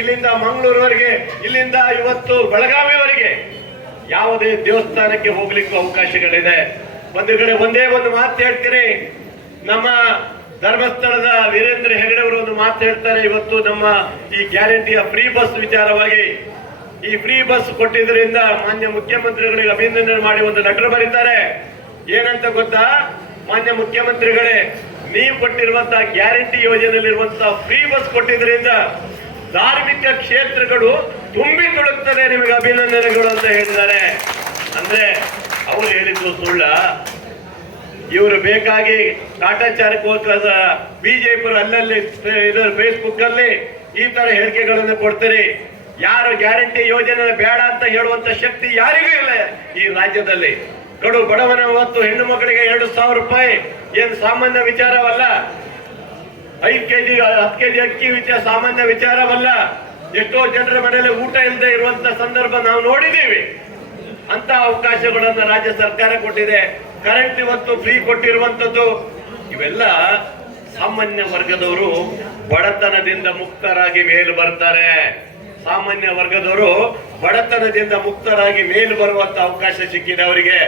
ಇಲ್ಲಿಂದ ಮಂಗಳೂರುವರೆಗೆ, ಇಲ್ಲಿಂದ ಇವತ್ತು ಬೆಳಗಾವಿವರೆಗೆ ಯಾವುದೇ ದೇವಸ್ಥಾನಕ್ಕೆ ಹೋಗ್ಲಿಕ್ಕೂ ಅವಕಾಶಗಳಿದೆ. ಬಂಧುಗಳೇ, ಒಂದೇ ಒಂದು ಮಾತು ಹೇಳ್ತೀನಿ. ನಮ್ಮ ಧರ್ಮಸ್ಥಳದ ವೀರೇಂದ್ರ ಹೆಗಡೆ ಅವರು ಒಂದು ಮಾತು ಹೇಳ್ತಾರೆ. ಇವತ್ತು ನಮ್ಮ ಈ ಗ್ಯಾರಂಟಿಯ ಫ್ರೀ ಬಸ್ ವಿಚಾರವಾಗಿ, ಈ ಫ್ರೀ ಬಸ್ ಕೊಟ್ಟಿದ್ರಿಂದ ಮಾನ್ಯ ಮುಖ್ಯಮಂತ್ರಿಗಳಿಗೆ ಅಭಿನಂದನೆ ಮಾಡಿ ಒಂದು ಲೆಟರ್ ಬರೀತಾರೆ. ಏನಂತ ಗೊತ್ತಾ? ಮಾನ್ಯ ಮುಖ್ಯಮಂತ್ರಿಗಳೇ, ನೀವು ಕೊಟ್ಟಿರುವಂತಹ ಗ್ಯಾರಂಟಿ ಯೋಜನೆಯಲ್ಲಿರುವಂತಹ ಫ್ರೀ ಬಸ್ ಕೊಟ್ಟಿದ್ರಿಂದ ಧಾರ್ಮಿಕ ಕ್ಷೇತ್ರಗಳು ತುಂಬಿ ತುಳುಕ್ತದೆ, ನಿಮಗೆ ಅಭಿನಂದನೆಗಳು ಅಂತ ಹೇಳಿದ್ದಾರೆ. ಅಂದ್ರೆ ಅವರು ಹೇಳಿದ್ದು ಸುಳ್ಳ? ಇವರು ಬೇಕಾಗಿ ಕಾಟಾಚಾರಕ್ಕೋಸ್ಕರ ಬಿಜೆಪಿ ಅಲ್ಲಲ್ಲಿ ಫೇಸ್ಬುಕ್ ಅಲ್ಲಿ ಈ ತರ ಹೇಳಿಕೆಗಳನ್ನು ಕೊಡ್ತಾರೆ. ಯಾರು ಗ್ಯಾರಂಟಿ ಯೋಜನೆ ಬೇಡ ಅಂತ ಹೇಳುವಂತ ಶಕ್ತಿ ಯಾರಿಗೂ ಇಲ್ಲ ಈ ರಾಜ್ಯದಲ್ಲಿ. ಕಡು ಬಡವನ ಹೊತ್ತು ಹೆಣ್ಣು ಮಕ್ಕಳಿಗೆ 2,000 ರೂಪಾಯಿ ಏನು ಸಾಮಾನ್ಯ ವಿಚಾರವಲ್ಲ. 5 ಕೆಜಿ 10 ಕೆಜಿ ಅಕ್ಕಿ ಸಾಮಾನ್ಯ ವಿಚಾರವಲ್ಲ. ಎಷ್ಟೋ ಜನರ ಮನೆಯಲ್ಲಿ ಊಟ ಇಲ್ಲದೆ ಇರುವಂತ ಸಂದರ್ಭ ನಾವು ನೋಡಿದ್ದೀವಿ. ಅಂತ ಅವಕಾಶಗಳನ್ನು ರಾಜ್ಯ ಸರ್ಕಾರ ಕೊಟ್ಟಿದೆ. ಕರೆಂಟ್ ಇವತ್ತು ಫ್ರೀ ಕೊಟ್ಟಿರುವಂತದ್ದು. ಇವೆಲ್ಲ ಸಾಮಾನ್ಯ ವರ್ಗದವರು ಬಡತನದಿಂದ ಮುಕ್ತರಾಗಿ ಮೇಲು ಬರ್ತಾರೆ. ಸಾಮಾನ್ಯ ವರ್ಗದವರು ಬಡತನದಿಂದ ಮುಕ್ತರಾಗಿ ಮೇಲು ಬರುವಂತ ಅವಕಾಶ ಸಿಕ್ಕಿದೆ ಅವರಿಗೆ.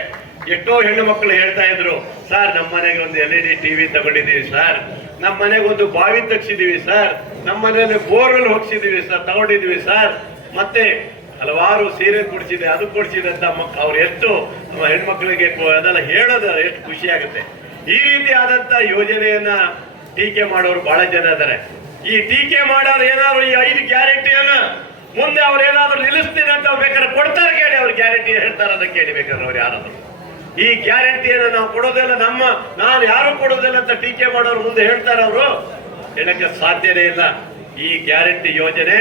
ಎಷ್ಟೋ ಹೆಣ್ಣು ಮಕ್ಕಳು ಹೇಳ್ತಾ ಇದ್ರು, ಸರ್ ನಮ್ಮ ಮನೆಗೆ ಒಂದು LED ಟಿವಿ ತಗೊಂಡಿದ್ದೀವಿ ಸರ್, ನಮ್ಮ ಮನೆಗೆ ಒಂದು ಬಾವಿ ತಗ್ಸಿದೀವಿ ಸರ್, ನಮ್ಮ ಮನೆಯಲ್ಲಿ ಬೋರ್ವೆಲ್ ಹೊಗ್ಸಿದೀವಿ ಸರ್, ತಗೊಂಡಿದೀವಿ ಸರ್, ಮತ್ತೆ ಹಲವಾರು ಸೀರೆ ಕೊಡ್ಸಿದೆ, ಅದು ಕೊಡ್ಸಿದೆ ಅಂತ ಅವ್ರು ಎಷ್ಟು ಹೆಣ್ಮಕ್ಳಿಗೆ ಅದೆಲ್ಲ ಹೇಳೋದು ಎಷ್ಟು ಖುಷಿ ಆಗುತ್ತೆ. ಈ ರೀತಿ ಆದಂತ ಯೋಜನೆಯನ್ನ ಟೀಕೆ ಮಾಡೋರು ಬಹಳ ಜನ ಇದ್ದಾರೆ. ಈ ಟೀಕೆ ಮಾಡೋರು ಏನಾದ್ರು ಈ 5 ಗ್ಯಾರಂಟಿಯನ್ನ ಮುಂದೆ ಅವ್ರು ಏನಾದ್ರು ನಿಲ್ಲಿಸ್ತೀನಿ ಅಂತ ಬೇಕಾದ್ರೆ ಕೊಡ್ತಾರೆ ಕೇಳಿ, ಅವ್ರು ಗ್ಯಾರಂಟಿ ಹೇಳ್ತಾರೆ ಅದಕ್ಕೆ ಕೇಳಿ ಬೇಕಾದ್ರೆ ಅವ್ರು ಯಾರಾದ್ರು. ಈ ಗ್ಯಾರಂಟಿಯನ್ನು ನಾವು ಕೊಡೋದಿಲ್ಲ, ನಾನು ಯಾರು ಕೊಡೋದಿಲ್ಲ ಅಂತ ಟೀಕೆ ಮಾಡೋರು ಮುಂದೆ ಹೇಳ್ತಾರೆ. ಅವರು ಹೇಳಕ್ಕೆ ಸಾಧ್ಯನೇ ಇಲ್ಲ. ಈ ಗ್ಯಾರಂಟಿ ಯೋಜನೆ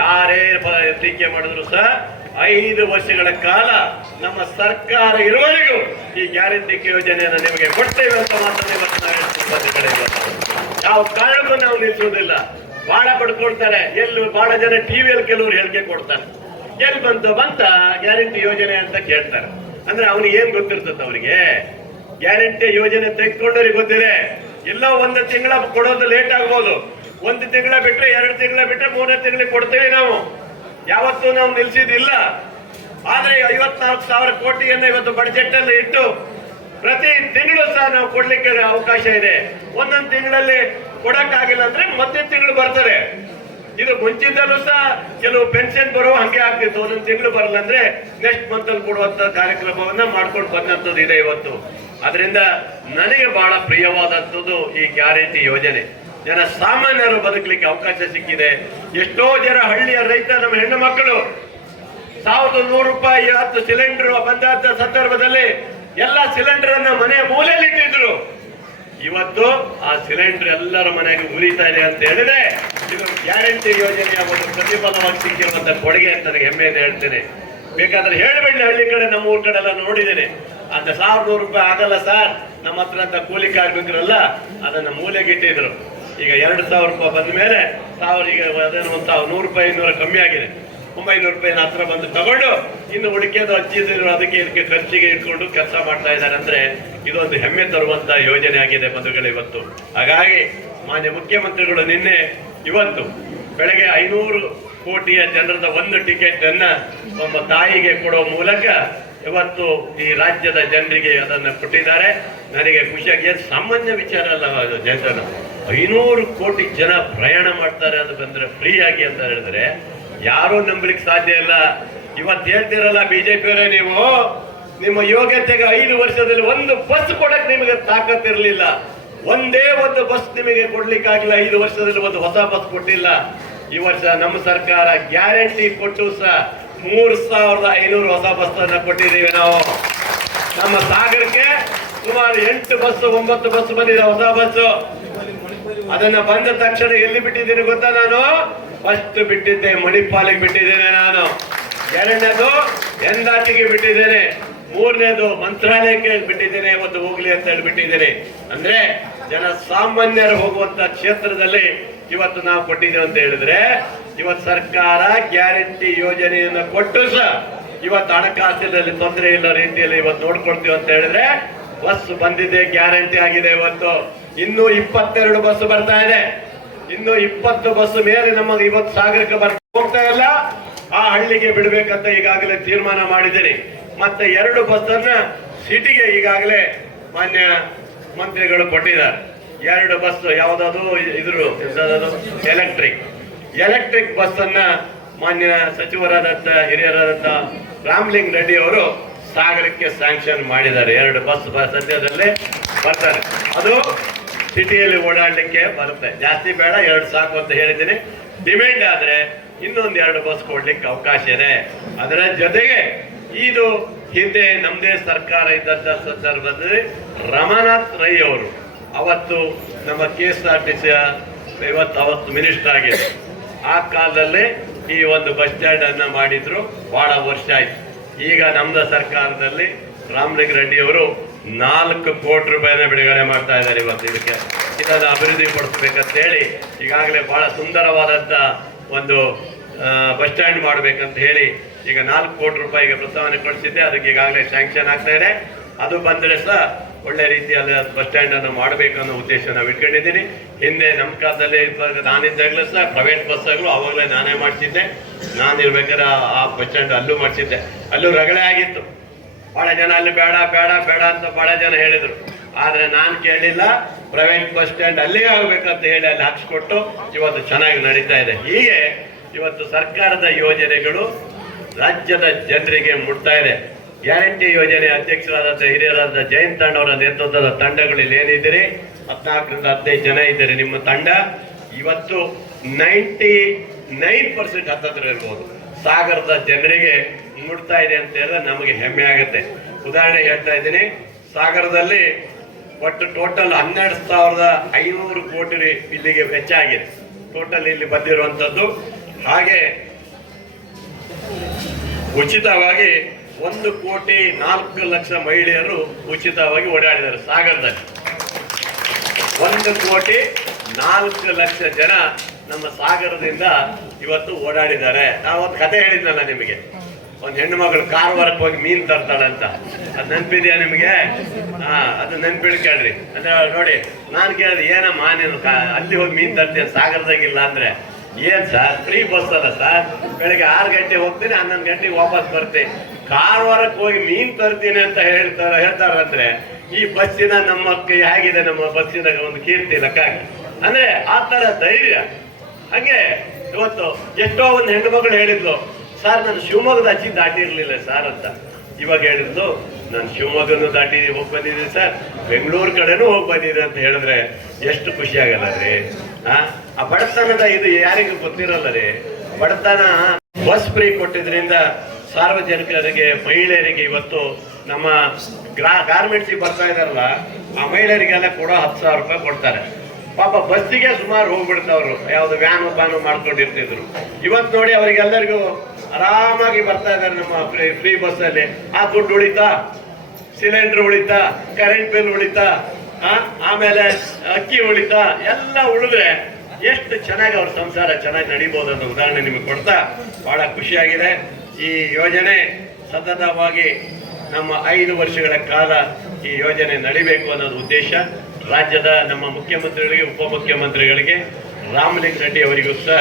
ಯಾರೇ ಟೀಕೆ ಮಾಡಿದ್ರು ಸಹ 5 ವರ್ಷಗಳ ಕಾಲ ನಮ್ಮ ಸರ್ಕಾರ ಇರುವವರೆಗೂ ಈ ಗ್ಯಾರಂಟಿ ಯೋಜನೆಯನ್ನು ನಿಮಗೆ ಕೊಡ್ತೇವೆ ಅಂತ ಮಾತನ್ನ ಯಾವ ಕಾರಣಕ್ಕೂ ನಾವು ನಿಲ್ಲಿಸುವುದಿಲ್ಲ. ಬಹಳ ಪಡ್ಕೊಳ್ತಾರೆ. ಎಲ್ಲಿ ಬಹಳ ಜನ ಟಿವಿಯಲ್ಲಿ ಕೆಲವರು ಹೇಳಿಕೆ ಕೊಡ್ತಾರೆ. ಎಲ್ಲಿ ಬಂತ ಗ್ಯಾರಂಟಿ ಯೋಜನೆ ಅಂತ ಕೇಳ್ತಾರೆ. ಅಂದ್ರೆ ಅವ್ನಿಗೆ ಏನ್ ಗೊತ್ತಿರ್ತದೆ? ಅವರಿಗೆ ಗ್ಯಾರಂಟಿ ಯೋಜನೆ ತೆಗೆದುಕೊಂಡವ್ರಿಗೆ ಗೊತ್ತಿದೆ. ಎಲ್ಲೋ 1 ತಿಂಗಳ ಕೊಡೋದು ಲೇಟ್ ಆಗ್ಬೋದು. 1 ತಿಂಗಳ ಬಿಟ್ರೆ 2 ತಿಂಗಳ ಬಿಟ್ರೆ 3ನೇ ತಿಂಗಳಿಗೆ ಕೊಡ್ತೇವೆ. ನಾವು ಯಾವತ್ತೂ ನಾವು ನಿಲ್ಸಿದಿಲ್ಲ. ಆದ್ರೆ 54,000 ಕೋಟಿಯನ್ನು ಇವತ್ತು ಬಡ್ಜೆಟ್ ಅಲ್ಲಿ ಇಟ್ಟು ಪ್ರತಿ ತಿಂಗಳು ಸಹ ನಾವು ಕೊಡ್ಲಿಕ್ಕೆ ಅವಕಾಶ ಇದೆ. 1 ತಿಂಗಳಲ್ಲಿ ಕೊಡಕ್ಕಾಗಿಲ್ಲ ಅಂದ್ರೆ ಮತ್ತೆ ತಿಂಗಳು ಬರ್ತಾರೆ. ಇದು ಮುಂಚಿತಲ್ಲೂ ಸಹ ಕೆಲವು ಪೆನ್ಷನ್ ಬರುವ ಹಂಗೆ ಆಗ್ತಿತ್ತು. 1 ತಿಂಗಳು ಬರಲ್ಲ ಅಂದ್ರೆ ನೆಕ್ಸ್ಟ್ ಮಂತ್ ಅಲ್ಲಿ ಕೊಡುವಂತ ಕಾರ್ಯಕ್ರಮವನ್ನ ಮಾಡ್ಕೊಂಡು ಬಂದಂತದ್ದು ಇದೆ ಇವತ್ತು. ಅದರಿಂದ ನನಗೆ ಬಹಳ ಪ್ರಿಯವಾದಂಥದ್ದು ಈ ಗ್ಯಾರಂಟಿ ಯೋಜನೆ. ಜನ ಸಾಮಾನ್ಯರು ಬದುಕಲಿಕ್ಕೆ ಅವಕಾಶ ಸಿಕ್ಕಿದೆ. ಎಷ್ಟೋ ಜನ ಹಳ್ಳಿಯ ರೈತ ನಮ್ಮ ಹೆಣ್ಣು ಮಕ್ಕಳು 1,100 ರೂಪಾಯಿ 10 ಸಿಲಿಂಡರ್ ಬಂದ ಸಂದರ್ಭದಲ್ಲಿ ಎಲ್ಲ ಸಿಲಿಂಡರ್ ಅನ್ನ ಮನೆಯ ಮೂಲೆಯಲ್ಲಿ ಇಟ್ಟಿದ್ರು. ಇವತ್ತು ಆ ಸಿಲಿಂಡರ್ ಎಲ್ಲರ ಮನೆಗೆ ಉರಿತಾ ಇದೆ ಅಂತ ಹೇಳಿದ್ರೆ ಇದು ಗ್ಯಾರಂಟಿ ಯೋಜನೆಯ ಒಂದು ಪ್ರತಿಫಲವಾಗಿ ಸಿಕ್ಕಿರುವಂತ ಕೊಡುಗೆ ಅಂತ ನನಗೆ ಹೆಮ್ಮೆಯಿಂದ ಹೇಳ್ತೇನೆ. ಬೇಕಾದ್ರೆ ಹೇಳಬೇಡಿ, ಹಳ್ಳಿ ಕಡೆ ನಮ್ಮ ಊರ್ ಕಡೆ ಎಲ್ಲ ನೋಡಿದ್ದೇನೆ. ಅಂತ 1,100 ರೂಪಾಯಿ ಆಗಲ್ಲ ಸರ್ ನಮ್ಮ ಹತ್ರ ಅಂತ ಕೂಲಿ ಕಾರ್ಮಿಕರಲ್ಲ ಅದನ್ನ ಮೂಲೆಗೆ ಇಟ್ಟಿದ್ರು. ಈಗ 2,000 ರೂಪಾಯಿ ಬಂದ ಮೇಲೆ ಈಗ ಅದೇನು 100 ರೂಪಾಯಿ 200 ಕಮ್ಮಿ ಆಗಿದೆ. 900 ರೂಪಾಯಿ ಹತ್ರ ಬಂದು ತಗೊಂಡು ಇನ್ನು ಉಳಿಕೆದು ಹಚ್ಚಿದ್ರು ಅದಕ್ಕೆ ಇದಕ್ಕೆ ಖರ್ಚಿಗೆ ಇಟ್ಕೊಂಡು ಕೆಲಸ ಮಾಡ್ತಾ ಇದ್ದಾರೆ. ಅಂದ್ರೆ ಇದೊಂದು ಹೆಮ್ಮೆ ತರುವಂತ ಯೋಜನೆ ಆಗಿದೆ ಬಂಧುಗಳು ಇವತ್ತು. ಹಾಗಾಗಿ ಮಾನ್ಯ ಮುಖ್ಯಮಂತ್ರಿಗಳು ನಿನ್ನೆ ಇವತ್ತು ಬೆಳಗ್ಗೆ 500 ಕೋಟಿಯ ಜನರದ 1 ಟಿಕೆಟ್ ಅನ್ನ ಒಬ್ಬ ತಾಯಿಗೆ ಕೊಡುವ ಮೂಲಕ ಇವತ್ತು ಈ ರಾಜ್ಯದ ಜನರಿಗೆ ಅದನ್ನು ಕೊಟ್ಟಿದ್ದಾರೆ. ನನಗೆ ಖುಷಿಯಾಗಿ ಸಾಮಾನ್ಯ ವಿಚಾರ ಅಲ್ಲ. ಜನ 500 ಕೋಟಿ ಜನ ಪ್ರಯಾಣ ಮಾಡ್ತಾರೆ ಅದು ಬಂದ್ರೆ ಫ್ರೀ ಆಗಿ ಅಂತ ಹೇಳಿದ್ರೆ ಯಾರೂ ನಂಬಲಿಕ್ಕೆ ಸಾಧ್ಯ ಇಲ್ಲ. ಇವತ್ತು ಹೇಳ್ತಿರಲ್ಲ ಬಿಜೆಪಿಯವರೇ, ನೀವು ನಿಮ್ಮ ಯೋಗ್ಯತೆಗೆ 5 ವರ್ಷದಲ್ಲಿ 1 ಬಸ್ ಕೊಡಕ್ ನಿಮಗೆ ತಾಕತ್ತಿರಲಿಲ್ಲ. ಒಂದೇ ಒಂದು ಬಸ್ ನಿಮಗೆ ಕೊಡ್ಲಿಕ್ಕಾಗಿಲ್ಲ. 5 ವರ್ಷದಲ್ಲಿ ಒಂದು ಹೊಸ ಬಸ್ ಕೊಟ್ಟಿಲ್ಲ. ಈ ವರ್ಷ ನಮ್ಮ ಸರ್ಕಾರ ಗ್ಯಾರಂಟಿ ಕೊಟ್ಟು ಸಹ 3,500 ಹೊಸ ಬಸ್ ಅನ್ನ ಕೊಟ್ಟಿದ್ದೀವಿ ನಾವು. ನಮ್ಮ ಸಾಗರಕ್ಕೆ ಸುಮಾರು 8 ಬಸ್ 9 ಬಸ್ ಬಂದಿದೆ ಹೊಸ ಬಸ್. ಅದನ್ನ ಬಂದ ತಕ್ಷಣ ಎಲ್ಲಿ ಬಿಟ್ಟಿದ್ದೀನಿ ಗೊತ್ತಾ? ನಾನು ಫಸ್ಟ್ ಬಿಟ್ಟಿದ್ದೆ ಮಣಿಪಾಲಿಗೆ ಬಿಟ್ಟಿದ್ದೇನೆ ನಾನು. 2ನೇದು ಎಂದಾಟಿಗೆ ಬಿಟ್ಟಿದ್ದೇನೆ. 3ನೇದು ಮಂತ್ರಾಲಯಕ್ಕೆ ಬಿಟ್ಟಿದ್ದೇನೆ. ಒಂದು ಹೋಗ್ಲಿ ಅಂತ ಹೇಳಿ ಬಿಟ್ಟಿದ್ದೇನೆ. ಅಂದ್ರೆ ಜನ ಸಾಮಾನ್ಯರು ಹೋಗುವಂತ ಕ್ಷೇತ್ರದಲ್ಲಿ ಇವತ್ತು ನಾವು ಕೊಟ್ಟಿದ್ದೇವೆ ಅಂತ ಹೇಳಿದ್ರೆ ಇವತ್ತು ಸರ್ಕಾರ ಗ್ಯಾರಂಟಿ ಯೋಜನೆಯನ್ನು ಕೊಟ್ಟು ಸಹ ಇವತ್ತು ಹಣಕಾಸಿನಲ್ಲಿ ತೊಂದರೆ ಇಲ್ಲ ರೀತಿಯಲ್ಲಿ ಇವತ್ತು ನೋಡ್ಕೊಳ್ತೀವಿ ಅಂತ ಹೇಳಿದ್ರೆ ಬಸ್ ಬಂದಿದೆ, ಗ್ಯಾರಂಟಿ ಆಗಿದೆ. ಇವತ್ತು ಇನ್ನೂ 22 ಬಸ್ ಬರ್ತಾ ಇದೆ. ಇನ್ನು 20 ಬಸ್ ಮೇಲೆ ನಮಗೆ ಇವತ್ತು ಸಾಗರಕ್ಕೆ ಹೋಗ್ತಾ ಇಲ್ಲ, ಆ ಹಳ್ಳಿಗೆ ಬಿಡಬೇಕಂತ ಈಗಾಗಲೇ ತೀರ್ಮಾನ ಮಾಡಿದ್ದೀನಿ. ಮತ್ತೆ 2 ಬಸ್ ಅನ್ನ ಸಿಟಿಗೆ ಈಗಾಗಲೇ ಮಾನ್ಯ ಮಂತ್ರಿಗಳು ಕೊಟ್ಟಿದ್ದಾರೆ. 2 ಬಸ್ ಯಾವ್ದಾದ್ರು ಎಲೆಕ್ಟ್ರಿಕ್ ಬಸ್ ಅನ್ನ ಮಾನ್ಯ ಸಚಿವರಾದಂತ ಹಿರಿಯರಾದಂತ ರಾಮಲಿಂಗ ರೆಡ್ಡಿ ಅವರು ಸಾಗರಕ್ಕೆ ಸ್ಯಾಂಕ್ಷನ್ ಮಾಡಿದ್ದಾರೆ. 2 ಬಸ್ ಸದ್ಯದಲ್ಲೇ ಬರ್ತಾರೆ. ಅದು ಸಿಟಿಯಲ್ಲಿ ಓಡಾಡ್ಲಿಕ್ಕೆ ಬರುತ್ತೆ. ಜಾಸ್ತಿ ಬೇಡ, 2 ಸಾಕು ಅಂತ ಹೇಳಿದ್ದೀನಿ. ಡಿಮ್ಯಾಂಡ್ ಆದ್ರೆ ಇನ್ನೊಂದು 2 ಬಸ್ ಕೊಡ್ಲಿಕ್ಕೆ ಅವಕಾಶ ಇದೆ. ಅದರ ಜೊತೆಗೆ ಇದು ಹಿಂದೆ ನಮ್ದೇ ಸರ್ಕಾರ ಇದ್ದಂತ ಸಂದರ್ಭದಲ್ಲಿ ರಮಾನಾಥ್ ರೈ ಅವರು ಅವತ್ತು ನಮ್ಮ KSRTC ಅವತ್ತು ಮಿನಿಸ್ಟರ್ ಆಗಿದೆ. ಆ ಕಾಲದಲ್ಲೇ ಈ ಒಂದು ಬಸ್ ಸ್ಟ್ಯಾಂಡ್ ಅನ್ನ ಮಾಡಿದ್ರು. ಬಹಳ ವರ್ಷ ಆಯ್ತು. ಈಗ ನಮ್ದ ಸರ್ಕಾರದಲ್ಲಿ ರಾಮಲಿಂಗ ರೆಡ್ಡಿ ಅವರು 4 ಕೋಟಿ ರೂಪಾಯಿನ ಬಿಡುಗಡೆ ಮಾಡ್ತಾ ಇದ್ದಾರೆ. ಇವತ್ತು ಇದನ್ನು ಅಭಿವೃದ್ಧಿ ಪಡಿಸ್ಬೇಕಂತ ಹೇಳಿ ಈಗಾಗಲೇ ಬಹಳ ಸುಂದರವಾದಂತ ಒಂದು ಬಸ್ ಸ್ಟ್ಯಾಂಡ್ ಮಾಡ್ಬೇಕಂತ ಹೇಳಿ ಈಗ 4 ಕೋಟಿ ರೂಪಾಯಿಗೆ ಪ್ರಸ್ತಾವನೆ ಕೊಡಿಸಿದ್ದೆ. ಅದಕ್ಕೆ ಈಗಾಗಲೇ ಸ್ಯಾಂಕ್ಷನ್ ಆಗ್ತಾ ಇದೆ. ಅದು ಬಂದರೆ ಸಹ ಒಳ್ಳೆ ರೀತಿಯಲ್ಲಿ ಬಸ್ ಸ್ಟ್ಯಾಂಡ್ ಅನ್ನು ಮಾಡಬೇಕು ಅನ್ನೋ ಉದ್ದೇಶ ನಾವು ಇಟ್ಕೊಂಡಿದ್ದೀನಿ. ಹಿಂದೆ ನಮ್ಮ ಕಾಲದಲ್ಲಿ ನಾನಿದ್ದಾಗಲೂ ಸಹ ಪ್ರೈವೇಟ್ ಬಸ್ಗಳು ಅವಾಗಲೇ ನಾನೇ ಮಾಡಿಸಿದ್ದೆ. ನಾನು ಇರ್ಬೇಕಾದ್ರೆ ಆ ಬಸ್ ಸ್ಟ್ಯಾಂಡ್ ಅಲ್ಲೂ ಮಾಡಿಸಿದ್ದೆ. ಅಲ್ಲೂ ರಗಳೆ ಆಗಿತ್ತು. ಬಹಳ ಜನ ಅಲ್ಲಿ ಬೇಡ ಬೇಡ ಬೇಡ ಅಂತ ಬಹಳ ಜನ ಹೇಳಿದ್ರು. ಆದ್ರೆ ನಾನು ಕೇಳಿಲ್ಲ, ಪ್ರೈವೇಟ್ ಬಸ್ ಸ್ಟ್ಯಾಂಡ್ ಅಲ್ಲೇ ಆಗ್ಬೇಕಂತ ಹೇಳಿ ಅಲ್ಲಿ ಹಾಕ್ಸ್ಕೊಟ್ಟು ಇವತ್ತು ಚೆನ್ನಾಗಿ ನಡೀತಾ ಇದೆ. ಹೀಗೆ ಇವತ್ತು ಸರ್ಕಾರದ ಯೋಜನೆಗಳು ರಾಜ್ಯದ ಜನರಿಗೆ ಮುಟ್ತಾ ಇದೆ. ಗ್ಯಾರಂಟಿ ಯೋಜನೆ ಅಧ್ಯಕ್ಷರಾದಂಥ ಹಿರಿಯರಾದ ಜಯಂತ್ ಅವರ ನೇತೃತ್ವದ ತಂಡಗಳು ಇಲ್ಲಿ ಏನಿದ್ದೀರಿ 14 ರಿಂದ 15 ಜನ ಇದ್ದೀರಿ. ನಿಮ್ಮ ತಂಡ ಇವತ್ತು 99% ಹತ್ತಿರ ಇರ್ಬೋದು ಸಾಗರದ ಜನರಿಗೆ ಮುಟ್ತಾ ಇದೆ ಅಂತ ಹೇಳಿದ್ರೆ ನಮಗೆ ಹೆಮ್ಮೆ ಆಗುತ್ತೆ. ಉದಾಹರಣೆ ಹೇಳ್ತಾ ಇದ್ದೀನಿ, ಸಾಗರದಲ್ಲಿ ಒಟ್ಟು ಟೋಟಲ್ 12,500 ಕೋಟಿ ಇಲ್ಲಿಗೆ ವೆಚ್ಚ ಆಗಿದೆ. ಟೋಟಲ್ ಇಲ್ಲಿ ಬಂದಿರುವಂತದ್ದು. ಹಾಗೆ ಉಚಿತವಾಗಿ 1,04,00,000 ಮಹಿಳೆಯರು ಉಚಿತವಾಗಿ ಓಡಾಡಿದ್ದಾರೆ ಸಾಗರದಲ್ಲಿ. 1,04,00,000 ಜನ ನಮ್ಮ ಸಾಗರದಿಂದ ಇವತ್ತು ಓಡಾಡಿದ್ದಾರೆ. ನಾವೊಂದು ಕತೆ ಹೇಳಿದ್ನಲ್ಲ ನಿಮಗೆ, ಒಂದು ಹೆಣ್ಣು ಮಗಳು ಕಾರವಾರಕ್ಕೆ ಹೋಗಿ ಮೀನ್ ತರ್ತಾಳಂತ. ಅದು ನೆನಪಿದೆಯಾ ನಿಮಗೆ? ಅದು ನೆನ್ಪಿಡ್ಕೇಳ್ರಿ. ಅಂದ್ರೆ ನೋಡಿ, ನಾನು ಕೇಳಿದೆ, ಏನಮ್ಮ ನೀನು ಅಲ್ಲಿ ಹೋಗಿ ಮೀನ್ ತರ್ತೀನಿ ಸಾಗರದಾಗಿಲ್ಲ ಅಂದ್ರೆ, ಏನ್ ಸರ್ ಫ್ರೀ ಬಸ್ ಅಲ್ಲ ಸರ್, ಬೆಳಿಗ್ಗೆ 6 ಗಂಟೆ ಹೋಗ್ತೀನಿ, 11 ಗಂಟೆಗೆ ವಾಪಸ್ ಬರ್ತೀನಿ, ಕಾರವಾರಕ್ಕೆ ಹೋಗಿ ಮೀನ್ ತರ್ತೀನಿ ಅಂತ ಹೇಳ್ತಾರಂದ್ರೆ ಈ ಬಸ್ಸಿನ ನಮ್ಮ ಹೇಗಿದೆ, ನಮ್ಮ ಬಸ್ಸಿನ ಒಂದು ಕೀರ್ತಿ ಲೆಕ್ಕಾಗಿ. ಅಂದ್ರೆ ಆ ತರ ಧೈರ್ಯ. ಹಂಗೆ ಇವತ್ತು ಎಷ್ಟೋ ಒಂದು ಹೆಣ್ಣು ಮಗಳು ಹೇಳಿದ್ಲು, ಸರ್ ನಾನು ಶಿವಮೊಗ್ಗದ ಅಚ್ಚಿ ದಾಟಿರ್ಲಿಲ್ಲ ಸರ್ ಅಂತ. ಇವಾಗ ಹೇಳಿದ್ಲು, ನಾನು ಶಿವಮೊಗ್ಗನು ದಾಟಿ ಹೋಗಿ ಬಂದಿದ್ದೀನಿ ಸರ್, ಬೆಂಗಳೂರು ಕಡೆನೂ ಹೋಗಿ ಬಂದಿದೆ ಅಂತ ಹೇಳಿದ್ರೆ ಎಷ್ಟು ಖುಷಿ ಆಗಲ್ಲ ರೀ. ಆ ಬಡತನದ ಇದು ಯಾರಿಗೂ ಗೊತ್ತಿರಲ್ಲ ರೀ. ಬಡತನ ಬಸ್ ಫ್ರೀ ಕೊಟ್ಟಿದ್ರಿಂದ ಸಾರ್ವಜನಿಕರಿಗೆ, ಮಹಿಳೆಯರಿಗೆ ಇವತ್ತು ನಮ್ಮ ಗಾರ್ಮೆಂಟ್ಸಿಗೆ ಬರ್ತಾ ಇದಾರಲ್ಲ, ಆ ಮಹಿಳೆಯರಿಗೆಲ್ಲ ಕೂಡ 10,000 ರೂಪಾಯಿ ಕೊಡ್ತಾರೆ. ಪಾಪ ಬಸ್ಸಿಗೆ ಸುಮಾರು ಹೋಗ್ಬಿಡ್ತಾವ್ರು, ಯಾವ್ದು ವ್ಯಾನು ಪ್ಯಾನು ಮಾಡ್ಕೊಂಡಿರ್ತಿದ್ರು. ಇವತ್ತು ನೋಡಿ ಅವರಿಗೆಲ್ಲರಿಗೂ ಆರಾಮಾಗಿ ಬರ್ತಾ ಇದಾರೆ ನಮ್ಮ ಫ್ರೀ ಬಸ್ಸಲ್ಲಿ. ಆ ದುಡ್ಡು ಉಳಿತಾ, ಸಿಲಿಂಡರ್ ಉಳಿತಾ, ಕರೆಂಟ್ ಬಿಲ್ ಉಳಿತಾ, ಆಮೇಲೆ ಅಕ್ಕಿ ಉಳಿತಾ, ಎಲ್ಲ ಉಳಿದ್ರೆ ಎಷ್ಟು ಚೆನ್ನಾಗಿ ಅವ್ರ ಸಂಸಾರ ಚೆನ್ನಾಗಿ ನಡೀಬಹುದು ಅನ್ನೋ ಉದಾಹರಣೆ ನಿಮಗೆ ಕೊಡ್ತಾ ಬಹಳ ಖುಷಿಯಾಗಿದೆ. ಈ ಯೋಜನೆ ಸತತವಾಗಿ ನಮ್ಮ 5 ವರ್ಷಗಳ ಕಾಲ ಈ ಯೋಜನೆ ನಡಿಬೇಕು ಅನ್ನೋದು ಉದ್ದೇಶ. ರಾಜ್ಯದ ನಮ್ಮ ಮುಖ್ಯಮಂತ್ರಿಗಳಿಗೆ, ಉಪಮುಖ್ಯಮಂತ್ರಿಗಳಿಗೆ, ರಾಮಲಿಂಗ ರೆಡ್ಡಿ ಅವರಿಗೂ ಸಹ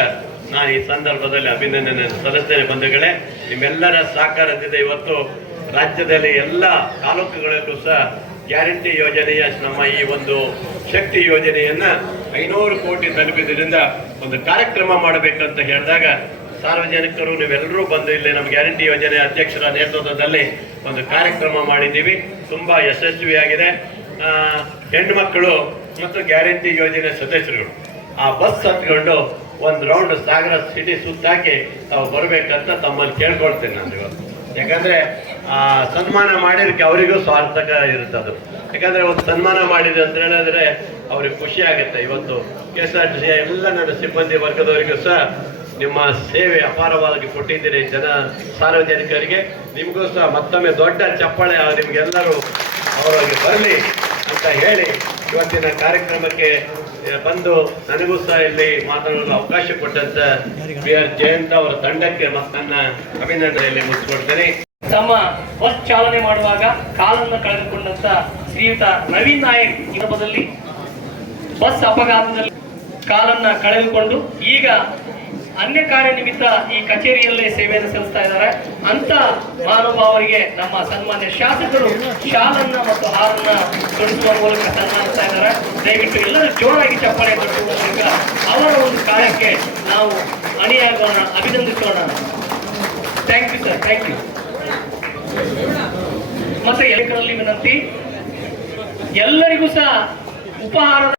ನಾನು ಈ ಸಂದರ್ಭದಲ್ಲಿ ಅಭಿನಂದನೆ ಸಲ್ಲಿಸ್ತೇನೆ. ಬಂಧುಗಳೇ, ನಿಮ್ಮೆಲ್ಲರ ಸಹಕಾರದಿಂದ ಇವತ್ತು ರಾಜ್ಯದಲ್ಲಿ ಎಲ್ಲ ತಾಲೂಕುಗಳಲ್ಲೂ ಸಹ ಗ್ಯಾರಂಟಿ ಯೋಜನೆಯ ನಮ್ಮ ಈ ಒಂದು ಶಕ್ತಿ ಯೋಜನೆಯನ್ನ 500 ಕೋಟಿ ತಲುಪಿದ್ರಿಂದ ಒಂದು ಕಾರ್ಯಕ್ರಮ ಮಾಡಬೇಕಂತ ಹೇಳಿದಾಗ ಸಾರ್ವಜನಿಕರು ನೀವೆಲ್ಲರೂ ಬಂದು ಇಲ್ಲಿ ನಮ್ಮ ಗ್ಯಾರಂಟಿ ಯೋಜನೆ ಅಧ್ಯಕ್ಷರ ನೇತೃತ್ವದಲ್ಲಿ ಒಂದು ಕಾರ್ಯಕ್ರಮ ಮಾಡಿದ್ದೀವಿ. ತುಂಬಾ ಯಶಸ್ವಿಯಾಗಿದೆ. ಹೆಣ್ಣು ಮಕ್ಕಳು ಮತ್ತು ಗ್ಯಾರಂಟಿ ಯೋಜನೆ ಸದಸ್ಯರುಗಳು ಆ ಬಸ್ ಹತ್ಕೊಂಡು ಒಂದು ರೌಂಡ್ ಸಾಗರ ಸಿಟಿ ಸುತ್ತಾಕಿ ತಾವು ಬರ್ಬೇಕಂತ ತಮ್ಮಲ್ಲಿ ಕೇಳ್ಕೊಳ್ತೀನಿ ನಾನು ಇವತ್ತು. ಯಾಕಂದ್ರೆ ಸನ್ಮಾನ ಮಾಡಿದಕ್ಕೆ ಅವರಿಗೂ ಸಾರ್ಥಕ ಇರುತ್ತೆ ಅದು. ಯಾಕಂದ್ರೆ ಒಂದು ಸನ್ಮಾನ ಮಾಡಿದೆ ಅಂತ ಹೇಳಿದ್ರೆ ಅವ್ರಿಗೆ ಖುಷಿ ಆಗುತ್ತೆ. ಇವತ್ತು KSRTC ಎಲ್ಲ ನನ್ನ ಸಿಬ್ಬಂದಿ ವರ್ಗದವರಿಗೂ ಸಹ ನಿಮ್ಮ ಸೇವೆ ಅಪಾರವಾಗಿ ಕೊಟ್ಟಿದ್ದೀರಿ ಸಾರ್ವಜನಿಕರಿಗೆ. ನಿಮಗೂ ಸಹ ಮತ್ತೊಮ್ಮೆ ದೊಡ್ಡ ಚಪ್ಪಾಳೆ ನಿಮ್ಗೆಲ್ಲರೂ ಅವರಿಗೆ ಬರಲಿ ಅಂತ ಹೇಳಿ ಇವತ್ತಿನ ಕಾರ್ಯಕ್ರಮಕ್ಕೆ ಬಂದು ನನಗೂ ಸಹ ಇಲ್ಲಿ ಮಾತನಾಡಲು ಅವಕಾಶ ಕೊಟ್ಟಂತ BR ಜಯಂತ್ ಅವರ ತಂಡಕ್ಕೆ ನನ್ನ ಅಭಿನಂದನೆಯಲ್ಲಿ ಮುಗಿಸ್ಕೊಡ್ತೇನೆ. ತಮ್ಮ ಬಸ್ ಚಾಲನೆ ಮಾಡುವಾಗ ಕಾಲನ್ನು ಕಳೆದುಕೊಂಡಂತ ಶ್ರೀಯುತ ನವೀನ್ ನಾಯಕ್ ಈ ಸಂದರ್ಭದಲ್ಲಿ ಬಸ್ ಅಪಘಾತದಲ್ಲಿ ಕಾಲನ್ನ ಕಳೆದುಕೊಂಡು ಈಗ ಅನ್ಯ ಕಾರ್ಯ ನಿಮಿತ್ತ ಈ ಕಚೇರಿಯಲ್ಲೇ ಸೇವೆಯನ್ನು ಸಲ್ಲಿಸ್ತಾ ಇದ್ದಾರೆ. ಅಂತ ಮಹಾನುಭಾವರಿಗೆ ನಮ್ಮ ಸನ್ಮಾನ್ಯ ಶಾಸಕರು ಶಾಲನ್ನ ಮತ್ತು ಹಾರನ್ನ ತೊಡಿಸುವ ಮೂಲಕ ಸನ್ಮಾನಿಸ್ತಾ ಇದ್ದಾರೆ. ದಯವಿಟ್ಟು ಎಲ್ಲರೂ ಜೋರಾಗಿ ಚಪ್ಪಾಳೆ ತಟ್ಟುವ ಮೂಲಕ ಅವರ ಒಂದು ಕಾರ್ಯಕ್ಕೆ ನಾವು ಅಣಿಯಾಗೋಣ, ಅಭಿನಂದಿಸೋಣ. Thank you sir, thank you. ಮತ್ತೆ ಎಲ್ಲರಲ್ಲಿ ವಿನಂತಿ, ಎಲ್ಲರಿಗೂ ಸಹ ಉಪಹಾರದ